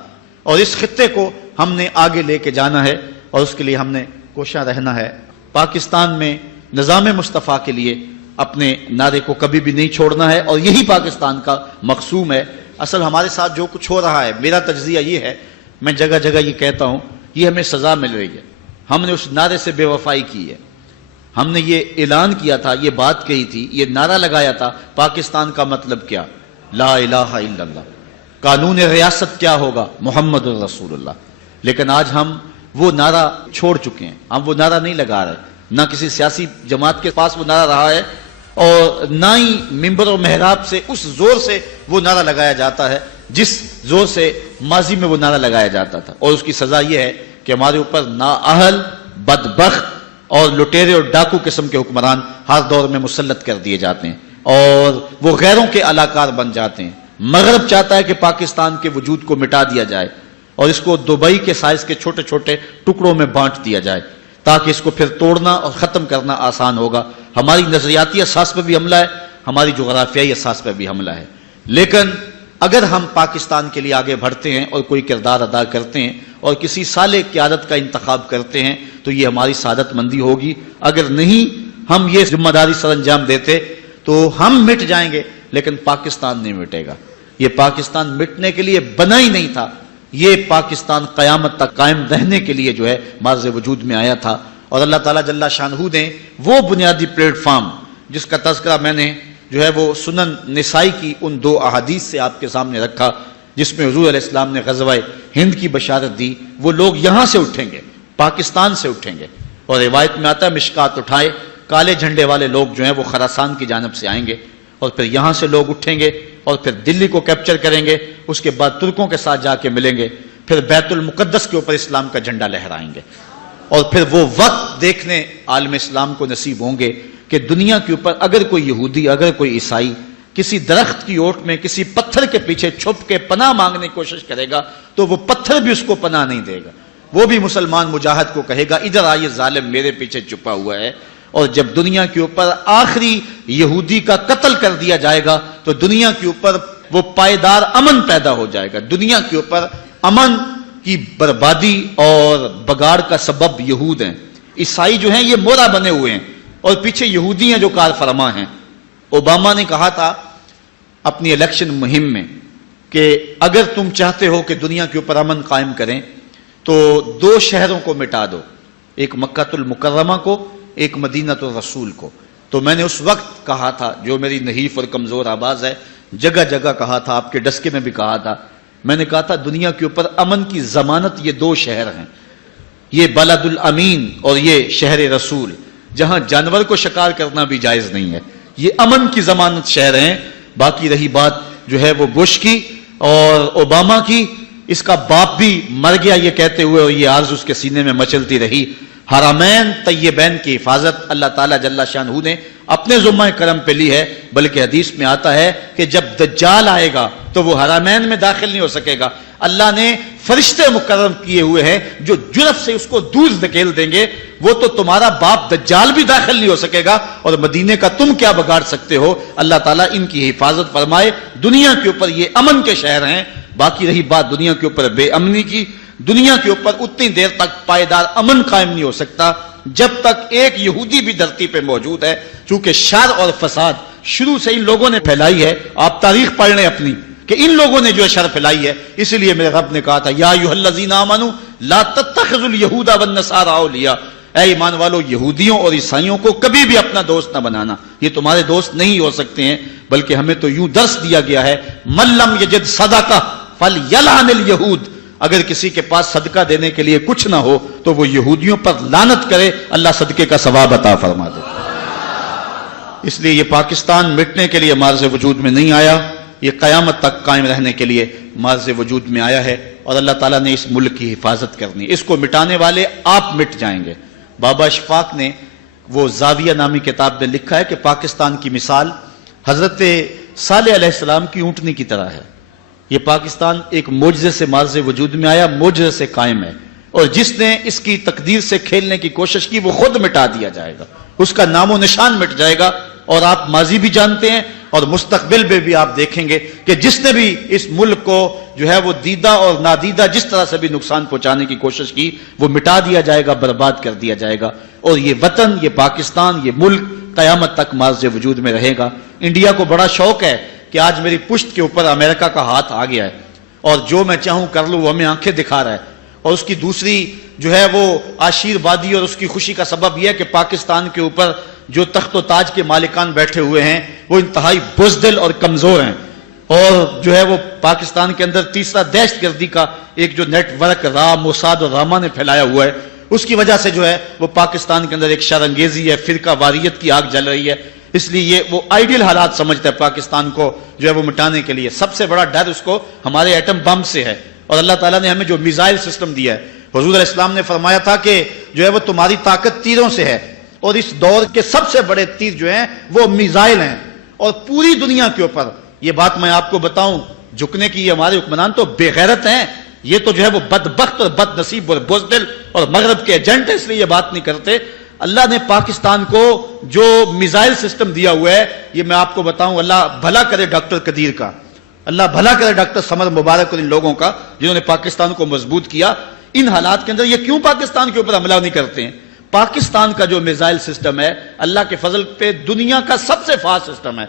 اور اس خطے کو ہم نے آگے لے کے جانا ہے اور اس کے لیے ہم نے کوشاں رہنا ہے. پاکستان میں نظام مصطفیٰ کے لیے اپنے نعرے کو کبھی بھی نہیں چھوڑنا ہے، اور یہی پاکستان کا مقصوم ہے. اصل ہمارے ساتھ جو کچھ ہو رہا ہے، میرا تجزیہ یہ ہے، میں جگہ جگہ یہ کہتا ہوں، یہ ہمیں سزا مل رہی ہے. ہم نے اس نعرے سے بے وفائی کی ہے. ہم نے یہ اعلان کیا تھا، یہ بات کہی تھی، یہ نعرہ لگایا تھا، پاکستان کا مطلب کیا؟ لا الہ الا اللہ. قانون ریاست کیا ہوگا؟ محمد الرسول اللہ. لیکن آج ہم وہ نعرہ چھوڑ چکے ہیں، ہم وہ نعرہ نہیں لگا رہے. نہ کسی سیاسی جماعت کے پاس وہ نعرہ رہا ہے، اور نہ ہی ممبر و محراب سے اس زور سے وہ نعرہ لگایا جاتا ہے جس زور سے ماضی میں وہ نعرہ لگایا جاتا تھا. اور اس کی سزا یہ ہے کہ ہمارے اوپر نااہل، بدبخت اور لٹیرے اور ڈاکو قسم کے حکمران ہر دور میں مسلط کر دیے جاتے ہیں اور وہ غیروں کے علاقار بن جاتے ہیں. مغرب چاہتا ہے کہ پاکستان کے وجود کو مٹا دیا جائے اور اس کو دبئی کے سائز کے چھوٹے چھوٹے ٹکڑوں میں بانٹ دیا جائے تاکہ اس کو پھر توڑنا اور ختم کرنا آسان ہوگا. ہماری نظریاتی اساس پہ بھی حملہ ہے، ہماری جغرافیائی اساس پہ بھی حملہ ہے. لیکن اگر ہم پاکستان کے لیے آگے بڑھتے ہیں اور کوئی کردار ادا کرتے ہیں اور کسی صالح قیادت کا انتخاب کرتے ہیں تو یہ ہماری سعادت مندی ہوگی. اگر نہیں ہم یہ ذمہ داری سر انجام دیتے تو ہم مٹ جائیں گے لیکن پاکستان نہیں مٹے گا. یہ پاکستان مٹنے کے لیے بنا ہی نہیں تھا، یہ پاکستان قیامت تک قائم رہنے کے لیے جو ہے معرض وجود میں آیا تھا. اور اللہ تعالیٰ جل شانہ نے وہ بنیادی پلیٹ فارم جس کا تذکرہ میں نے جو ہے وہ سنن نسائی کی ان 2 احادیث سے آپ کے سامنے رکھا جس میں حضور علیہ السلام نے غزوہ ہند کی بشارت دی. وہ لوگ یہاں سے اٹھیں گے، پاکستان سے اٹھیں گے. اور روایت میں آتا ہے مشکات اٹھائے کالے جھنڈے والے لوگ جو ہیں وہ خراسان کی جانب سے آئیں گے اور پھر یہاں سے لوگ اٹھیں گے اور پھر دلی کو کیپچر کریں گے. اس کے بعد ترکوں کے ساتھ جا کے ملیں گے، پھر بیت المقدس کے اوپر اسلام کا جھنڈا لہرائیں گے. اور پھر وہ وقت دیکھنے عالم اسلام کو نصیب ہوں گے کہ دنیا کے اوپر اگر کوئی یہودی، اگر کوئی عیسائی کسی درخت کی اوٹ میں کسی پتھر کے پیچھے چھپ کے پناہ مانگنے کی کوشش کرے گا تو وہ پتھر بھی اس کو پناہ نہیں دے گا. وہ بھی مسلمان مجاہد کو کہے گا ادھر آئیے ظالم میرے پیچھے چھپا ہوا ہے. اور جب دنیا کے اوپر آخری یہودی کا قتل کر دیا جائے گا تو دنیا کے اوپر وہ پائیدار امن پیدا ہو جائے گا. دنیا کے اوپر امن کی بربادی اور بگاڑ کا سبب یہود ہیں. عیسائی جو ہیں یہ مورا بنے ہوئے ہیں اور پیچھے یہودی ہیں جو کار فرما ہیں. اوباما نے کہا تھا اپنی الیکشن مہم میں کہ اگر تم چاہتے ہو کہ دنیا کے اوپر امن قائم کریں تو 2 شہروں کو مٹا دو، ایک مکہ المکرمہ کو، ایک مدینہ الرسول کو. تو میں نے اس وقت کہا تھا، جو میری نحیف اور کمزور آواز ہے، جگہ جگہ کہا تھا، آپ کے ڈسکے میں بھی کہا تھا، میں نے کہا تھا دنیا کے اوپر امن کی ضمانت یہ 2 شہر ہیں، یہ بلد الامین اور یہ شہر رسول، جہاں جانور کو شکار کرنا بھی جائز نہیں ہے. یہ امن کی ضمانت شہر ہیں. باقی رہی بات جو ہے وہ بش کی اور اوباما کی، اس کا باپ بھی مر گیا یہ کہتے ہوئے اور یہ آرزو اس کے سینے میں مچلتی رہی. حرمین طیبین کی حفاظت اللہ تعالیٰ جل شانہ نے اپنے ذمہ کرم پہ لی ہے. بلکہ حدیث میں آتا ہے کہ جب دجال آئے گا تو وہ حرمین میں داخل نہیں ہو سکے گا. اللہ نے فرشتے مقرر کیے ہوئے ہیں جو جرف سے اس کو دور دھکیل دیں گے. وہ تو تمہارا باپ دجال بھی داخل نہیں ہو سکے گا اور مدینے کا تم کیا بگاڑ سکتے ہو. اللہ تعالیٰ ان کی حفاظت فرمائے. دنیا کے اوپر یہ امن کے شہر ہیں. باقی رہی بات دنیا کے اوپر بے امنی کی، دنیا کے اوپر اتنی دیر تک پائیدار امن قائم نہیں ہو سکتا جب تک ایک یہودی بھی دھرتی پہ موجود ہے. چونکہ شر اور فساد شروع سے ان لوگوں نے پھیلائی ہے. آپ تاریخ پڑھ لیں اپنی کہ ان لوگوں نے جو شر پھیلائی ہے. اس لیے میرے رب نے کہا تھا یا ایھا الذین آمنوا لا تتخذوا اليہود والنصارى اولیاء، اے ایمان والو یہودیوں اور عیسائیوں کو کبھی بھی اپنا دوست نہ بنانا، یہ تمہارے دوست نہیں ہو سکتے ہیں. بلکہ ہمیں تو یوں درس دیا گیا ہے من لم یجد صدقہ فلیلعن الیہود، اگر کسی کے پاس صدقہ دینے کے لیے کچھ نہ ہو تو وہ یہودیوں پر لعنت کرے، اللہ صدقے کا ثواب عطا فرما دے. اس لیے یہ پاکستان مٹنے کے لیے معرض وجود میں نہیں آیا، یہ قیامت تک قائم رہنے کے لیے معرض وجود میں آیا ہے. اور اللہ تعالیٰ نے اس ملک کی حفاظت کرنی. اس کو مٹانے والے آپ مٹ جائیں گے. بابا اشفاق نے وہ زاویہ نامی کتاب میں لکھا ہے کہ پاکستان کی مثال حضرت صالح علیہ السلام کی اونٹنی کی طرح ہے. یہ پاکستان ایک معجزے سے معرض وجود میں آیا، معجزے سے قائم ہے. اور جس نے اس کی تقدیر سے کھیلنے کی کوشش کی وہ خود مٹا دیا جائے گا، اس کا نام و نشان مٹ جائے گا. اور آپ ماضی بھی جانتے ہیں اور مستقبل میں بھی آپ دیکھیں گے کہ جس نے بھی اس ملک کو جو ہے وہ دیدہ اور نادیدہ جس طرح سے بھی نقصان پہنچانے کی کوشش کی وہ مٹا دیا جائے گا، برباد کر دیا جائے گا. اور یہ وطن، یہ پاکستان، یہ ملک قیامت تک معرض وجود میں رہے گا. انڈیا کو بڑا شوق ہے کہ آج میری پشت کے اوپر امریکہ کا ہاتھ آ گیا ہے اور جو میں چاہوں کر لوں، وہ ہمیں آنکھیں دکھا رہا ہے. اور اس کی دوسری جو ہے وہ آشیروادی اور اس کی خوشی کا سبب یہ ہے کہ پاکستان کے اوپر جو تخت و تاج کے مالکان بیٹھے ہوئے ہیں وہ انتہائی بزدل اور کمزور ہیں. اور جو ہے وہ پاکستان کے اندر تیسرا دہشت گردی کا ایک جو نیٹ ورک را، موساد اور راما نے پھیلایا ہوا ہے، اس کی وجہ سے جو ہے وہ پاکستان کے اندر ایک شرانگیزی ہے، فرقہ واریت کی آگ جل رہی ہے. اس لیے یہ وہ آئیڈیل حالات سمجھتا ہے پاکستان کو جو ہے وہ مٹانے کے لیے. سب سے بڑا ڈر اس کو ہمارے ایٹم بم سے ہے. اور اللہ تعالیٰ نے ہمیں جو میزائل سسٹم دیا ہے, حضور علیہ السلام نے فرمایا تھا کہ جو ہے وہ تمہاری طاقت تیروں سے ہے, اور اس دور کے سب سے بڑے تیر جو ہیں وہ میزائل ہیں. اور پوری دنیا کے اوپر یہ بات میں آپ کو بتاؤں, جھکنے کی یہ ہمارے حکمران تو بے غیرت ہیں, یہ تو جو ہے وہ بدبخت اور بد نصیب اور بزدل اور مغرب کے ایجنٹ ہیں, اس لیے یہ بات نہیں کرتے. اللہ نے پاکستان کو جو میزائل سسٹم دیا ہوا ہے, یہ میں آپ کو بتاؤں, اللہ بھلا کرے ڈاکٹر قدیر کا, اللہ بھلا کرے ڈاکٹر سمر مبارک اور ان لوگوں کا جنہوں نے پاکستان کو مضبوط کیا. ان حالات کے اندر یہ کیوں پاکستان کے اوپر حملہ نہیں کرتے ہیں؟ پاکستان کا جو میزائل سسٹم ہے اللہ کے فضل پہ دنیا کا سب سے فاسٹ سسٹم ہے,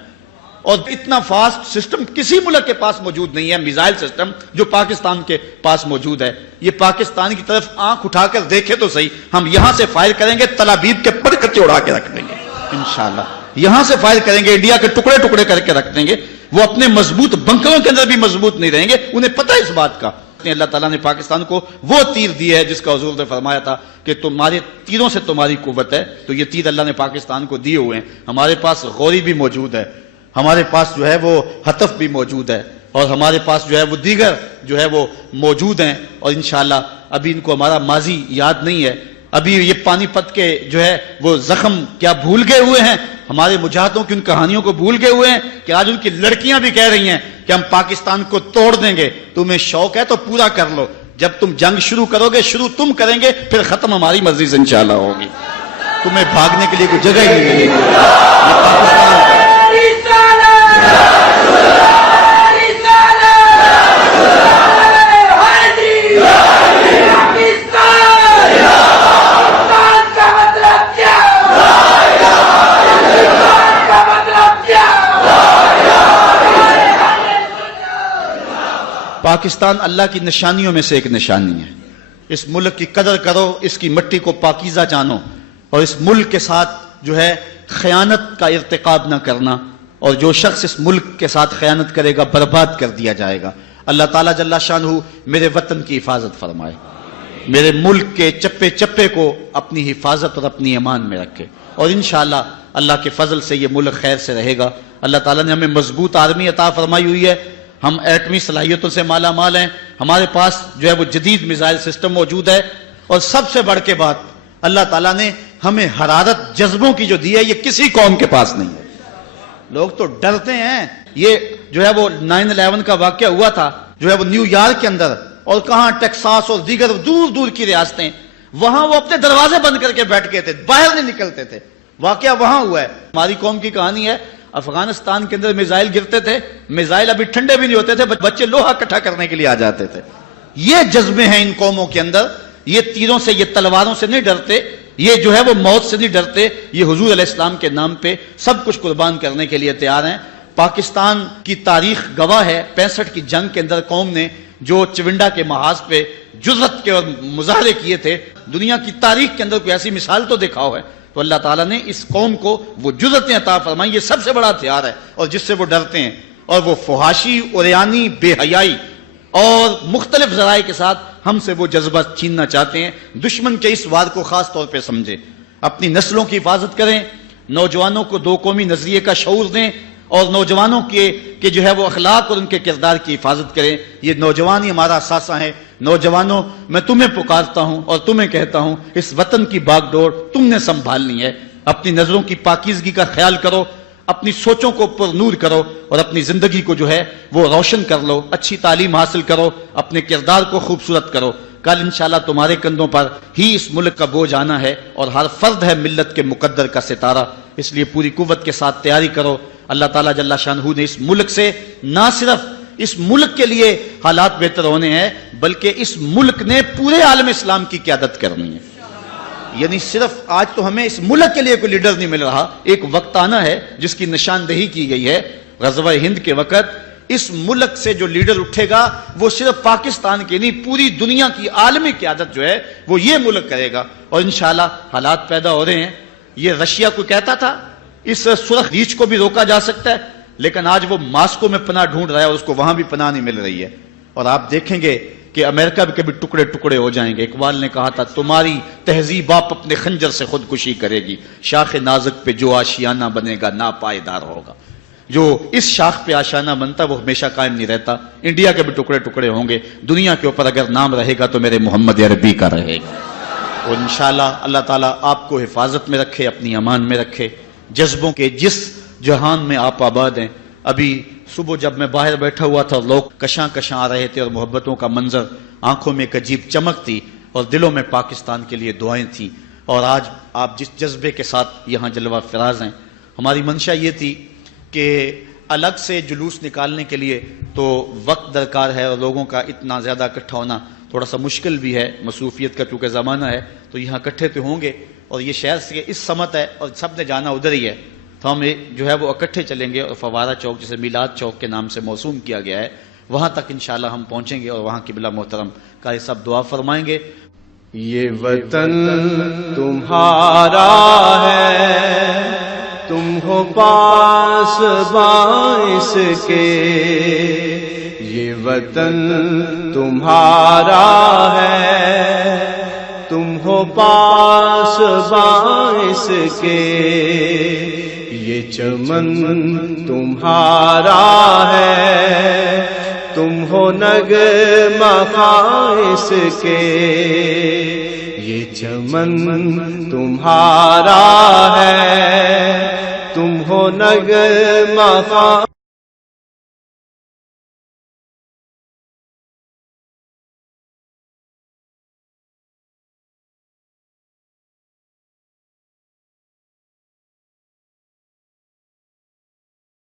اور اتنا فاسٹ سسٹم کسی ملک کے پاس موجود نہیں ہے میزائل سسٹم جو پاکستان کے پاس موجود ہے. یہ پاکستان کی طرف آنکھ اٹھا کر دیکھے تو صحیح, ہم یہاں سے فائر کریں گے تل ابیب کے پر کچے اڑا کے رکھ دیں گے انشاءاللہ, یہاں سے فائر کریں گے انڈیا کے ٹکڑے ٹکڑے کر کے رکھ دیں گے. وہ اپنے مضبوط بنکروں کے اندر بھی مضبوط نہیں رہیں گے, انہیں پتہ ہے اس بات کا. اللہ تعالیٰ نے پاکستان کو وہ تیر دی ہے جس کا حضور نے فرمایا تھا کہ تمہارے تیروں سے تمہاری قوت ہے. تو یہ تیر اللہ نے پاکستان کو دیے ہوئے ہیں. ہمارے پاس غوری بھی موجود ہے, ہمارے پاس جو ہے وہ حتف بھی موجود ہے, اور ہمارے پاس جو ہے وہ دیگر جو ہے وہ موجود ہیں. اور انشاءاللہ ابھی ان کو ہمارا ماضی یاد نہیں ہے, ابھی یہ پانی پت کے جو ہے وہ زخم کیا بھول گئے ہوئے ہیں, ہمارے مجاہدوں کی ان کہانیوں کو بھول گئے ہوئے ہیں کہ آج ان کی لڑکیاں بھی کہہ رہی ہیں کہ ہم پاکستان کو توڑ دیں گے. تمہیں شوق ہے تو پورا کر لو, جب تم جنگ شروع کرو گے شروع تم کریں گے, پھر ختم ہماری مرضی سے انشاءاللہ ہوگی. تمہیں بھاگنے کے لیے کوئی جگہ ہی نہیں ملے گی. یہ پاکستان کا پاکستان اللہ کی نشانیوں میں سے ایک نشانی ہے. اس ملک کی قدر کرو, اس کی مٹی کو پاکیزہ جانو, اور اس ملک کے ساتھ جو ہے خیانت کا ارتکاب نہ کرنا, اور جو شخص اس ملک کے ساتھ خیانت کرے گا برباد کر دیا جائے گا. اللہ تعالیٰ جل شانہ میرے وطن کی حفاظت فرمائے, میرے ملک کے چپے چپے کو اپنی حفاظت اور اپنی امان میں رکھے, اور انشاءاللہ اللہ کے فضل سے یہ ملک خیر سے رہے گا. اللہ تعالیٰ نے ہمیں مضبوط آرمی عطا فرمائی ہوئی ہے, ہم ایٹمی صلاحیتوں سے مالا مال ہیں, ہمارے پاس جو ہے وہ جدید میزائل سسٹم موجود ہے, اور سب سے بڑھ کے بات اللہ تعالیٰ نے ہمیں حرارت جذبوں کی جو دی ہے یہ کسی قوم کے پاس نہیں ہے. لوگ تو ڈرتے ہیں. یہ جو ہے وہ 9/11 کا واقعہ ہوا تھا جو ہے وہ نیو یارک کے اندر, اور کہاں ٹیکساس اور دیگر دور دور کی ریاستیں, وہاں وہ اپنے دروازے بند کر کے بیٹھ گئے تھے, باہر نہیں نکلتے تھے. واقعہ وہاں ہوا ہے. ہماری قوم کی کہانی ہے, افغانستان کے اندر میزائل گرتے تھے, میزائل ابھی ٹھنڈے بھی نہیں ہوتے تھے, بچے لوہا اکٹھا کرنے کے لیے آ جاتے تھے. یہ جذبے ہیں ان قوموں کے اندر. یہ تیروں سے, یہ تلواروں سے نہیں ڈرتے, یہ جو ہے وہ موت سے نہیں ڈرتے, یہ حضور علیہ السلام کے نام پہ سب کچھ قربان کرنے کے لیے تیار ہیں. پاکستان کی تاریخ گواہ ہے, 65 کی جنگ کے اندر قوم نے جو چونڈا کے محاذ پہ جرأت کے اور مظاہرے کیے تھے, دنیا کی تاریخ کے اندر کوئی ایسی مثال تو دکھاؤ ہے. تو اللہ تعالیٰ نے اس قوم کو وہ جرأتیں عطا فرمائی, یہ سب سے بڑا ہتھیار ہے, اور جس سے وہ ڈرتے ہیں. اور وہ فحاشی, عریانی, بے حیائی اور مختلف ذرائع کے ساتھ ہم سے وہ جذبہ چھیننا چاہتے ہیں. دشمن کے اس وار کو خاص طور پہ سمجھیں, اپنی نسلوں کی حفاظت کریں, نوجوانوں کو دو قومی نظریے کا شعور دیں, اور نوجوانوں کے جو ہے وہ اخلاق اور ان کے کردار کی حفاظت کریں. یہ نوجوان ہی ہمارا اثاثہ ہے. نوجوانوں, میں تمہیں پکارتا ہوں اور تمہیں کہتا ہوں, اس وطن کی باغ ڈور تم نے سنبھالنی ہے. اپنی نظروں کی پاکیزگی کا خیال کرو, اپنی سوچوں کو پر نور کرو, اور اپنی زندگی کو جو ہے وہ روشن کر لو. اچھی تعلیم حاصل کرو, اپنے کردار کو خوبصورت کرو. کل انشاءاللہ تمہارے کندھوں پر ہی اس ملک کا بوجھ آنا ہے, اور ہر فرد ہے ملت کے مقدر کا ستارہ. اس لیے پوری قوت کے ساتھ تیاری کرو. اللہ تعالیٰ جل شانہ نے اس ملک سے نہ صرف اس ملک کے لیے حالات بہتر ہونے ہیں, بلکہ اس ملک نے پورے عالم اسلام کی قیادت کرنی ہے. یعنی صرف آج تو ہمیں اس ملک کے لیے کوئی لیڈر نہیں مل رہا, ایک وقت آنا ہے جس کی نشاندہی کی گئی ہے. غزوہ ہند کے وقت اس ملک سے جو لیڈر اٹھے گا وہ صرف پاکستان کے نہیں, پوری دنیا کی عالمی قیادت جو ہے وہ یہ ملک کرے گا. اور انشاءاللہ حالات پیدا ہو رہے ہیں. یہ رشیا کو کہتا تھا اس سرخ ریچھ کو بھی روکا جا سکتا ہے, لیکن آج وہ ماسکو میں پناہ ڈھونڈ رہا ہے اور اس کو وہاں بھی پناہ نہیں مل رہی ہے. اور آپ دیکھیں گے کہ امریکہ کے بھی ٹکڑے ٹکڑے ہو جائیں گے۔ اقبال نے کہا تھا تمہاری تہذیب آپ اپنے خنجر سے خودکشی کرے گی، شاخ نازک پہ جو آشیانہ بنے گا ناپائیدار ہوگا۔ جو اس شاخ پہ آشیانہ بنتا وہ ہمیشہ قائم نہیں رہتا، انڈیا کے بھی ٹکڑے ٹکڑے ہوں گے، دنیا کے اوپر اگر نام رہے گا تو میرے محمد عربی کا رہے گا۔ اور انشاءاللہ اللہ تعالیٰ آپ کو حفاظت میں رکھے، اپنی امان میں رکھے، جذبوں کے جس جہان میں آپ آباد ہیں۔ ابھی صبح جب میں باہر بیٹھا ہوا تھا لوگ کشاں کشاں آ رہے تھے اور محبتوں کا منظر، آنکھوں میں ایک عجیب چمک تھی اور دلوں میں پاکستان کے لیے دعائیں تھیں۔ اور آج آپ جس جذبے کے ساتھ یہاں جلوہ فراز ہیں، ہماری منشا یہ تھی کہ الگ سے جلوس نکالنے کے لیے تو وقت درکار ہے اور لوگوں کا اتنا زیادہ اکٹھا ہونا تھوڑا سا مشکل بھی ہے، مصروفیت کا چونکہ زمانہ ہے، تو یہاں اکٹھے تو ہوں گے اور یہ شہر سے اس سمت ہے اور سب نے جانا ادھر ہی ہے، تو ہم جو ہے وہ اکٹھے چلیں گے اور فوارہ چوک جسے میلاد چوک کے نام سے موسوم کیا گیا ہے وہاں تک انشاءاللہ ہم پہنچیں گے اور وہاں قبلہ محترم کا یہ سب دعا فرمائیں گے۔ یہ وطن تمہارا ہے، تم ہو پاس باعث کے، یہ وطن تمہارا ہے، تم ہو پاس باعث کے، یہ چمن تمہارا ہے، تم ہو نغمہ خاص کے، یہ چمن تمہارا ہے، تم ہو نغمہ خاص